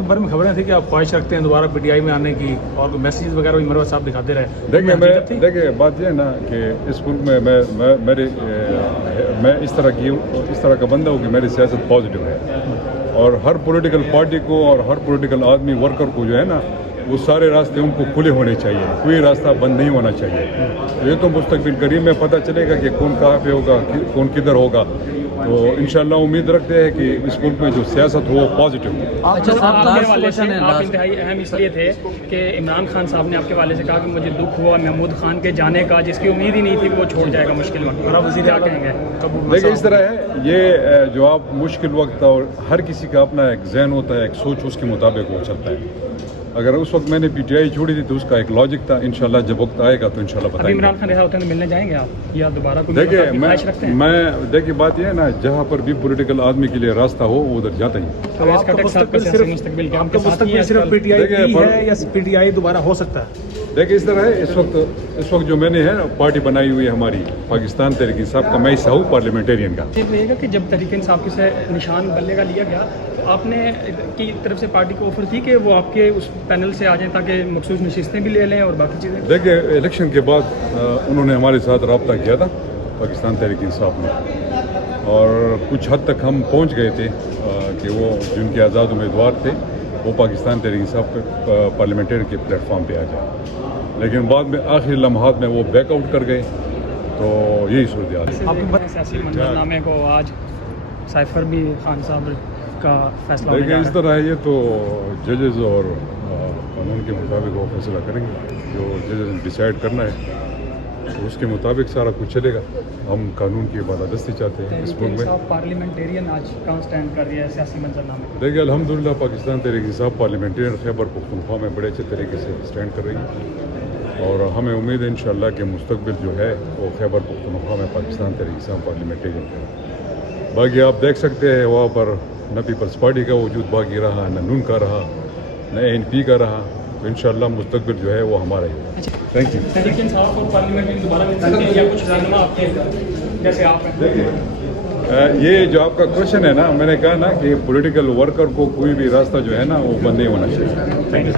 आपके बारे में खबरें थी कि आप ख्वाहिश रखते हैं दोबारा पीटीआई में आने की, और मैसेज वगैरह भी मरवा साहब दिखाते रहे। देखिए बात ये है ना कि इस मुल्क में मैं इस तरह का बंदा हूँ कि मेरी सियासत पॉजिटिव है, और हर पॉलिटिकल पार्टी को और हर पॉलिटिकल आदमी वर्कर को जो है ना, वो सारे रास्ते उनको खुले होने चाहिए, कोई रास्ता बंद नहीं होना चाहिए। ये तो मुस्तकबिल करीब में पता चलेगा कि कौन कहाँ पे होगा, कौन किधर होगा। तो इंशाल्लाह उम्मीद रखते हैं कि इस मुल्क में जो सियासत हो वो पॉजिटिव हो। अच्छा साहब, आप इंतहाई अहम इसलिए थे कि इमरान खान साहब ने आपके वाले से कहा कि मुझे दुख हुआ महमूद खान के जाने का, जिसकी उम्मीद ही नहीं थी कि वो छोड़ जाएगा मुश्किल वक्त। क्या कहेंगे? देखिए इस तरह है, ये जो आप मुश्किल वक्त, और हर किसी का अपना एक जहन होता है, एक सोच, उसके मुताबिक वो चलता है। अगर उस वक्त मैंने पीटीआई छोड़ी थी तो उसका एक लॉजिक था। इंशाल्लाह जब वक्त आएगा तो इंशाल्लाह बताएंगे। इमरान खान रिहा होते हैं तो मिलने जाएंगे आप या दोबारा कोई देखिए ख्वाहिश रखते हैं? मैं देखिए बात यह है ना, जहाँ पर भी पॉलिटिकल आदमी के लिए रास्ता हो वो उधर जाता ही। तो आपका मुस्तकबिल सिर्फ पीटीआई की है या पीटीआई दोबारा हो सकता है? देखिए इस तरह है, इस वक्त जो मैंने है पार्टी बनाई हुई है हमारी पाकिस्तान तहरीक इंसाफ का, मैं हिस्सा हूँ पार्लियामेंटेरियन का। रहेगा कि जब तहरीक इंसाफ से निशान बल्ले का लिया गया तो आपने की तरफ से पार्टी को ऑफर थी कि वो आपके उस पैनल से आ जाएं ताकि मखसूस नशिस्तें भी ले लें और बाकी चीज़ें? देखिए इलेक्शन के बाद उन्होंने हमारे साथ रब्ता किया था पाकिस्तान तहरीक इंसाफ में, और कुछ हद तक हम पहुँच गए थे कि वो जिनके आज़ाद उम्मीदवार थे वो पाकिस्तान तहरीक इंसाफ पार्लियामेंटेरियन के प्लेटफॉर्म पे आ जाए, लेकिन बाद में आखिरी लम्हात में वो बैकआउट कर गए। तो यही सूरत हाल है। सियासी मंजरनामे को आज साइफर भी खान साहब का फैसला देखिए इस तरह है, ये तो जजेस और कानून के मुताबिक वो फैसला करेंगे, जो जजेस डिसाइड करना है तो उसके मुताबिक सारा कुछ चलेगा। हम कानून की बालादस्ती चाहते हैं इस मुल्क में। पार्लियामेंटेरियन आज कहाँ स्टैंड कर रही है सियासी मंजरनामे? देखिए अल्हम्दुलिल्लाह पाकिस्तान तहरीक इंसाफ पार्लियामेंटेरियन खैबर पख्तूनख्वा में बड़े अच्छे तरीके से स्टैंड कर रही है, और हमें उम्मीद है इंशाअल्लाह कि मुस्तकबिल जो है वो खैबर पख्तूनख्वा में पाकिस्तान तहरीक इंसाफ पार्लियामेंटेरियन है। बाकी आप देख सकते हैं वहाँ पर न पीपल्स पार्टी का वजूद बाकी रहा, न नून का रहा, न ANP का रहा। तो इंशाअल्लाह मुस्तकबिल जो है वो हमारा ही है। Thank you. तहरीक इंसाफ और पार्लियामेंट में दोबारा मिल सकते हैं या कुछ रहनुमा आपके जैसे आप हैं? देखिए ये जो आपका क्वेश्चन है ना, मैंने कहा ना कि पॉलिटिकल वर्कर को कोई भी रास्ता जो है ना वो बंद नहीं होना चाहिए। Thank you.